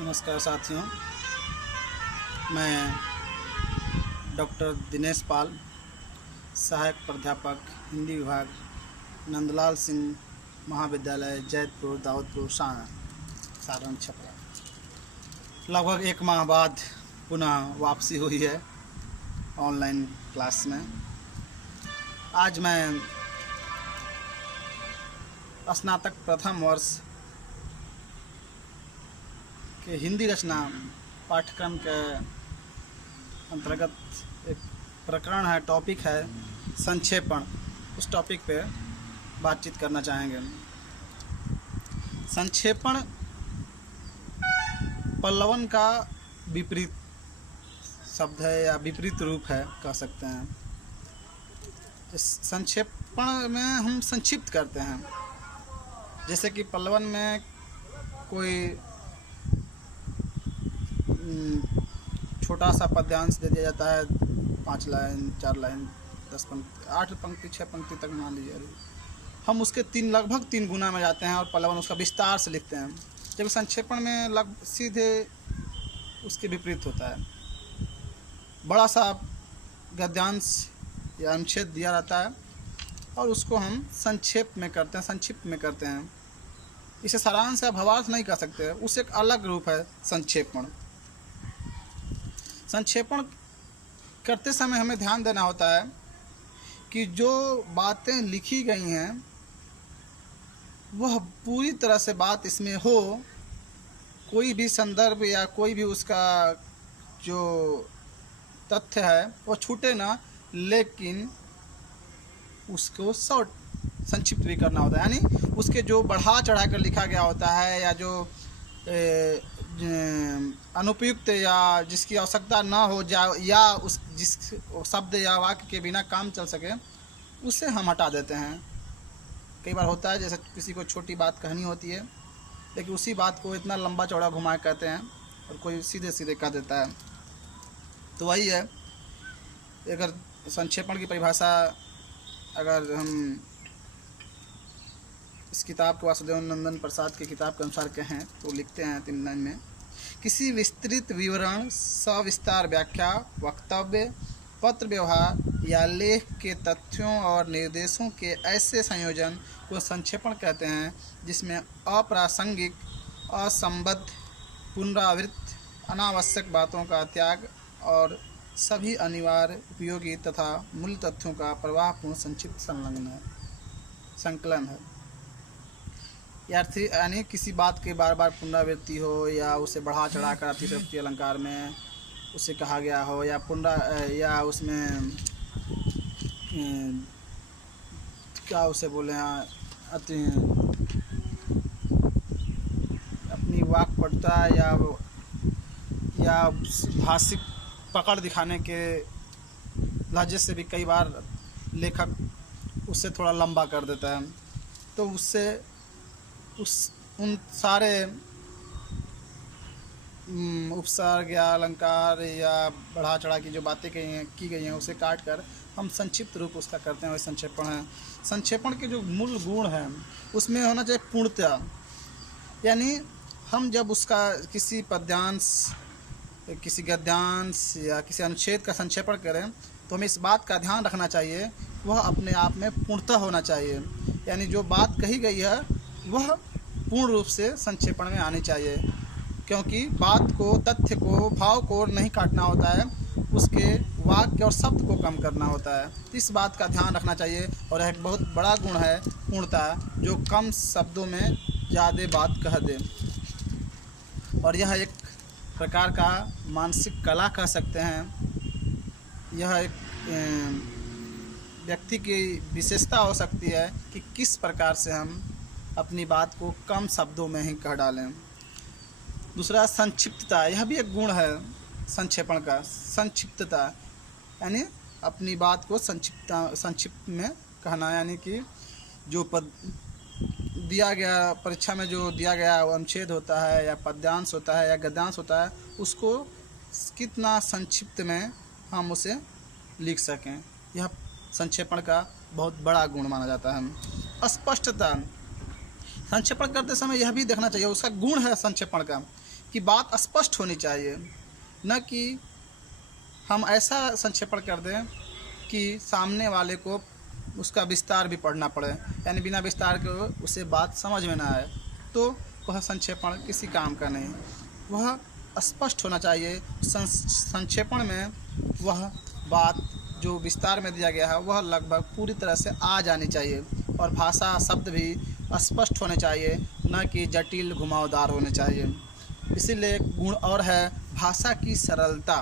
नमस्कार साथियों, मैं डॉक्टर दिनेश पाल, सहायक प्राध्यापक हिंदी विभाग, नंदलाल सिंह महाविद्यालय, जैतपुर, दाऊदपुर, सारण, छपरा। लगभग 1 माह बाद पुनः वापसी हुई है ऑनलाइन क्लास में। आज मैं स्नातक प्रथम वर्ष के हिंदी रचना पाठ्यक्रम के अंतर्गत एक प्रकरण है, टॉपिक है संक्षेपण। उस टॉपिक पे बातचीत करना चाहेंगे। संक्षेपण पल्लवन का विपरीत शब्द है या विपरीत रूप है, कह सकते हैं। इस संक्षेपण में हम संक्षिप्त करते हैं। जैसे कि पल्लवन में कोई छोटा सा पद्यांश दे दिया जाता है, 5 लाइन, 4 लाइन, 10 पंक्ति, 8 पंक्ति, 6 पंक्ति तक मान लीजिए। हम उसके लगभग 3 गुना में जाते हैं और पल्लवन उसका विस्तार से लिखते हैं। जब संक्षेपण में सीधे उसके विपरीत होता है। बड़ा सा गद्यांश या अनुच्छेद दिया रहता है और उसको हम संक्षेप में करते हैं, संक्षिप्त में करते हैं। इसे सारांश या भावार्थ नहीं कह सकते, उससे एक अलग रूप है संक्षेपण। संक्षेपण करते समय हमें ध्यान देना होता है कि जो बातें लिखी गई हैं वह पूरी तरह से बात इसमें हो, कोई भी संदर्भ या कोई भी उसका जो तथ्य है वो छूटे ना, लेकिन उसको शॉर्ट संक्षिप्त भी करना होता है। यानी उसके जो बढ़ा चढ़ा कर लिखा गया होता है या जो अनुपयुक्त या जिसकी आवश्यकता ना हो या जिस शब्द या वाक्य के बिना काम चल सके, उसे हम हटा देते हैं। कई बार होता है जैसे किसी को छोटी बात कहनी होती है, लेकिन उसी बात को इतना लंबा चौड़ा घुमा कहते हैं और कोई सीधे सीधे कह देता है। तो वही है, अगर संक्षेपण की परिभाषा अगर हम इस किताब को वासुदेव नंदन प्रसाद की किताब के अनुसार कहें तो लिखते हैं 3 लाइन में, किसी विस्तृत विवरण, सविस्तार व्याख्या, वक्तव्य, पत्र व्यवहार या लेख के तथ्यों और निर्देशों के ऐसे संयोजन को संक्षेपण कहते हैं जिसमें अप्रासंगिक, असंबद्ध, पुनरावृत्त, अनावश्यक बातों का त्याग और सभी अनिवार्य, उपयोगी तथा मूल तथ्यों का प्रवाहपूर्ण संक्षिप्त संकलन है। यानी किसी बात के बार बार पुनरावृत्ति हो या उसे बढ़ा चढ़ा कर अतिशयोक्ति अलंकार में उसे कहा गया हो या उसमें क्या उसे बोले हैं, अपनी वाक्पटुता या भाषिक पकड़ दिखाने के लहजे से भी कई बार लेखक उससे थोड़ा लंबा कर देता है। तो उससे उन सारे उपसर्ग या अलंकार या बढ़ा चढ़ा की जो बातें की गई हैं उसे काट कर हम संक्षिप्त रूप उसका करते हैं। वही संक्षेपण है। संक्षेपण के जो मूल गुण हैं उसमें होना चाहिए पूर्णता। यानी हम जब उसका किसी पद्यांश, किसी गद्यांश या किसी अनुच्छेद का संक्षेपण करें तो हमें इस बात का ध्यान रखना चाहिए वह अपने आप में पूर्णतः होना चाहिए। यानी जो बात कही गई है वह पूर्ण रूप से संक्षेपण में आनी चाहिए, क्योंकि बात को, तथ्य को, भाव को नहीं काटना होता है, उसके वाक्य और शब्द को कम करना होता है। इस बात का ध्यान रखना चाहिए और एक बहुत बड़ा गुण है पूर्णता, जो कम शब्दों में ज़्यादा बात कह दे। और यह एक प्रकार का मानसिक कला कह सकते हैं। यह एक व्यक्ति की विशेषता हो सकती है कि किस प्रकार से हम अपनी बात को कम शब्दों में ही कह डालें। दूसरा संक्षिप्तता, यह भी एक गुण है संक्षेपण का। संक्षिप्तता यानी अपनी बात को संक्षिप्त में कहना, यानी कि जो दिया गया परीक्षा में जो दिया गया अनुच्छेद होता है या पद्यांश होता है या गद्यांश होता है उसको कितना संक्षिप्त में हम उसे लिख सकें, यह संक्षेपण का बहुत बड़ा गुण माना जाता है। स्पष्टता, संक्षेपण करते समय यह भी देखना चाहिए, उसका गुण है संक्षेपण का कि बात स्पष्ट होनी चाहिए, न कि हम ऐसा संक्षेपण कर दें कि सामने वाले को उसका विस्तार भी पढ़ना पड़े, यानी बिना विस्तार के उसे बात समझ में ना आए, तो वह संक्षेपण किसी काम का नहीं। वह स्पष्ट होना चाहिए। संक्षेपण में वह बात जो विस्तार में दिया गया है वह लगभग पूरी तरह से आ जानी चाहिए, और भाषा शब्द भी स्पष्ट होने चाहिए, न कि जटिल घुमावदार होने चाहिए। इसीलिए गुण और है भाषा की सरलता।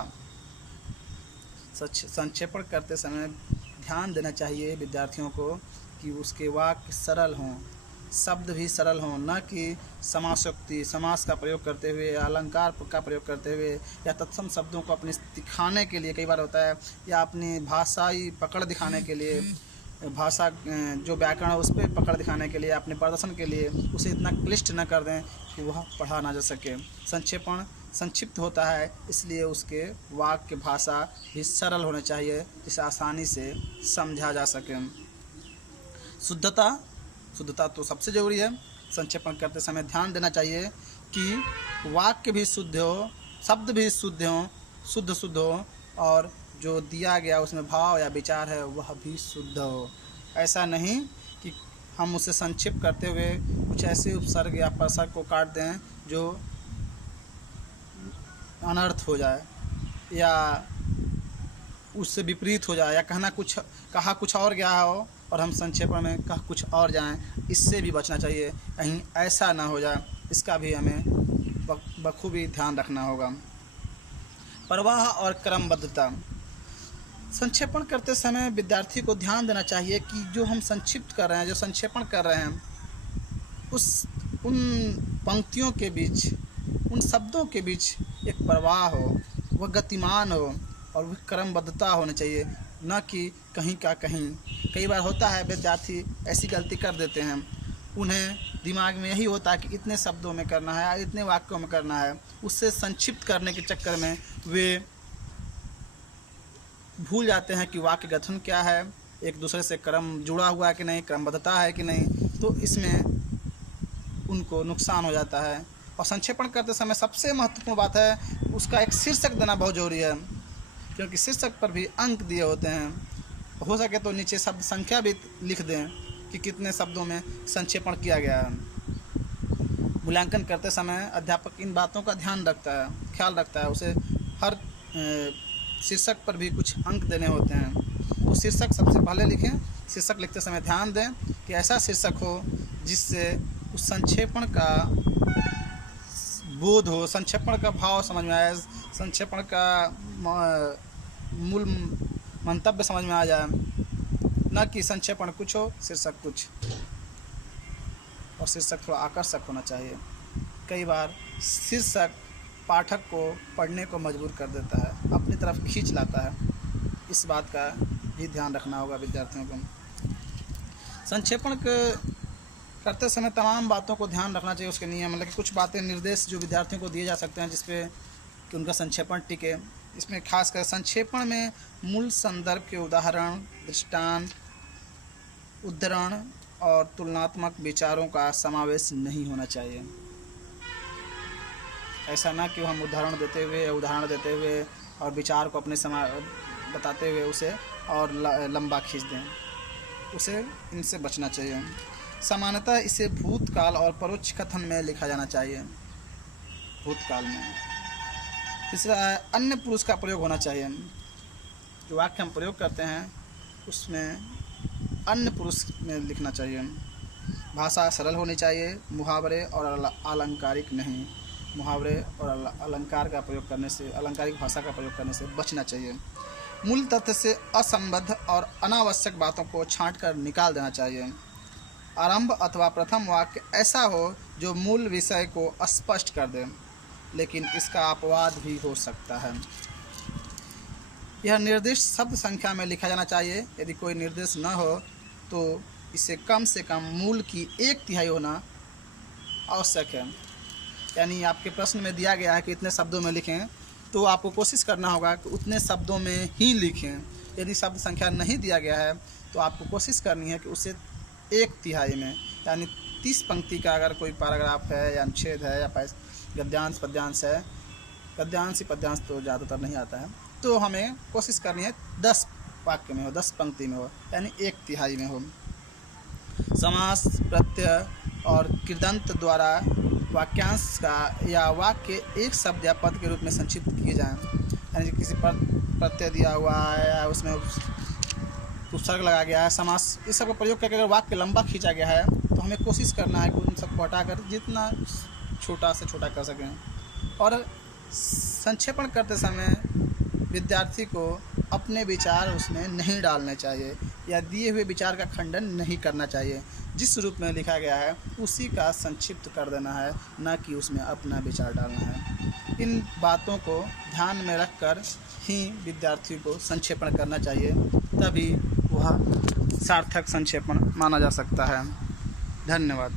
संक्षेपण करते समय ध्यान देना चाहिए विद्यार्थियों को कि उसके वाक्य सरल हों, शब्द भी सरल हों, न कि समासोक्ति समास का प्रयोग करते हुए या अलंकार का प्रयोग करते हुए या तत्सम शब्दों को अपने दिखाने के लिए, कई बार होता है, या अपनी भाषाई पकड़ दिखाने के लिए, भाषा जो व्याकरण है उस पर पकड़ दिखाने के लिए, अपने प्रदर्शन के लिए उसे इतना क्लिष्ट न कर दें कि वह पढ़ा ना जा सके। संक्षेपण संक्षिप्त होता है, इसलिए उसके वाक्य भाषा भी सरल होने चाहिए जिसे आसानी से समझा जा सके। शुद्धता तो सबसे ज़रूरी है। संक्षेपण करते समय ध्यान देना चाहिए कि वाक्य भी शुद्ध हो, शब्द भी शुद्ध हो, और जो दिया गया उसमें भाव या विचार है वह भी शुद्ध हो। ऐसा नहीं कि हम उसे संक्षिप्त करते हुए कुछ ऐसे उपसर्ग या प्रसर्ग को काट दें जो अनर्थ हो जाए या उससे विपरीत हो जाए, या कहा कुछ और गया हो और हम संक्षेपण में कह कुछ और जाएं। इससे भी बचना चाहिए, कहीं ऐसा ना हो जाए, इसका भी हमें बखूबी ध्यान रखना होगा। प्रवाह और क्रमबद्धता। संक्षेपण करते समय विद्यार्थी को ध्यान देना चाहिए कि जो हम संक्षिप्त कर रहे हैं, जो संक्षेपण कर रहे हैं, उन पंक्तियों के बीच, उन शब्दों के बीच एक प्रवाह हो, वह गतिमान हो और वह क्रमबद्धता होनी चाहिए, न कि कहीं का कहीं। कई बार होता है विद्यार्थी ऐसी गलती कर देते हैं, उन्हें दिमाग में यही होता है कि इतने शब्दों में करना है, इतने वाक्यों में करना है, उससे संक्षिप्त करने के चक्कर में वे भूल जाते हैं कि वाक्य गठन क्या है, एक दूसरे से क्रम जुड़ा हुआ है कि नहीं, क्रमबद्धता है कि नहीं, तो इसमें उनको नुकसान हो जाता है। और संक्षेपण करते समय सबसे महत्वपूर्ण बात है उसका एक शीर्षक देना बहुत ज़रूरी है, क्योंकि शीर्षक पर भी अंक दिए होते हैं। हो सके तो नीचे शब्द संख्या भी लिख दें कि कितने शब्दों में संक्षेपण किया गया है। मूल्यांकन करते समय अध्यापक इन बातों का ख्याल रखता है। उसे हर शीर्षक पर भी कुछ अंक देने होते हैं। वो शीर्षक सबसे पहले लिखें। शीर्षक लिखते समय ध्यान दें कि ऐसा शीर्षक हो जिससे उस संक्षेपण का बोध हो, संक्षेपण का भाव समझ में आए, संक्षेपण का मूल मंतव्य समझ में आ जाए, न कि संक्षेपण कुछ हो शीर्षक कुछ। और शीर्षक थोड़ा आकर्षक होना चाहिए। कई बार शीर्षक पाठक को पढ़ने को मजबूर कर देता है, अपनी तरफ खींच लाता है। इस बात का भी ध्यान रखना होगा विद्यार्थियों को। संक्षेपण करते समय तमाम बातों को ध्यान रखना चाहिए, उसके नियम, मतलब कि कुछ बातें, निर्देश जो विद्यार्थियों को दिए जा सकते हैं जिसपे कि उनका संक्षेपण टिके। इसमें खासकर संक्षेपण में मूल संदर्भ के उदाहरण, दृष्टांत, उद्धरण और तुलनात्मक विचारों का समावेश नहीं होना चाहिए। ऐसा ना कि हम उदाहरण देते हुए और विचार को अपने बताते हुए उसे और लंबा खींच दें, उसे इनसे बचना चाहिए। सामान्यतः इसे भूतकाल और परोक्ष कथन में लिखा जाना चाहिए। भूतकाल में। तीसरा, अन्य पुरुष का प्रयोग होना चाहिए। जो वाक्य हम प्रयोग करते हैं उसमें अन्य पुरुष में लिखना चाहिए। भाषा सरल होनी चाहिए, मुहावरे और अलंकारिक नहीं। मुहावरे और अलंकार का प्रयोग करने से, अलंकारिक भाषा का प्रयोग करने से बचना चाहिए। मूल तथ्य से असंबद्ध और अनावश्यक बातों को छांटकर निकाल देना चाहिए। आरंभ अथवा प्रथम वाक्य ऐसा हो जो मूल विषय को स्पष्ट कर दे, लेकिन इसका अपवाद भी हो सकता है। यह निर्दिष्ट शब्द संख्या में लिखा जाना चाहिए। यदि कोई निर्देश न हो तो इसे कम से कम मूल की 1/3 होना आवश्यक है। यानी आपके प्रश्न में दिया गया है कि इतने शब्दों में लिखें, तो आपको कोशिश करना होगा कि उतने शब्दों में ही लिखें। यदि शब्द संख्या नहीं दिया गया है तो आपको कोशिश करनी है कि उसे 1/3 में, यानी 30 पंक्ति का अगर कोई पैराग्राफ है या अनुच्छेद है या गद्यांश पद्यांश है, गद्यांश ही पद्यांश तो ज़्यादातर नहीं आता है, तो हमें कोशिश करनी है 10 वाक्य में हो, 10 पंक्ति में हो, यानी 1/3 में हो। समास, प्रत्यय और कृदंत द्वारा वाक्यांश का या वाक्य एक शब्द या पद के रूप में संक्षिप्त किए जाएं, यानी किसी पर प्रत्यय दिया हुआ है या उसमें उपसर्ग लगा गया है, समास, इस सब का प्रयोग करके अगर वाक्य लंबा खींचा गया है तो हमें कोशिश करना है कि उन सबको हटाकर जितना छोटा से छोटा कर सकें। और संक्षेपण करते समय विद्यार्थी को अपने विचार उसमें नहीं डालने चाहिए या दिए हुए विचार का खंडन नहीं करना चाहिए। जिस रूप में लिखा गया है उसी का संक्षिप्त कर देना है, न कि उसमें अपना विचार डालना है। इन बातों को ध्यान में रखकर ही विद्यार्थी को संक्षेपण करना चाहिए, तभी वह सार्थक संक्षेपण माना जा सकता है। धन्यवाद।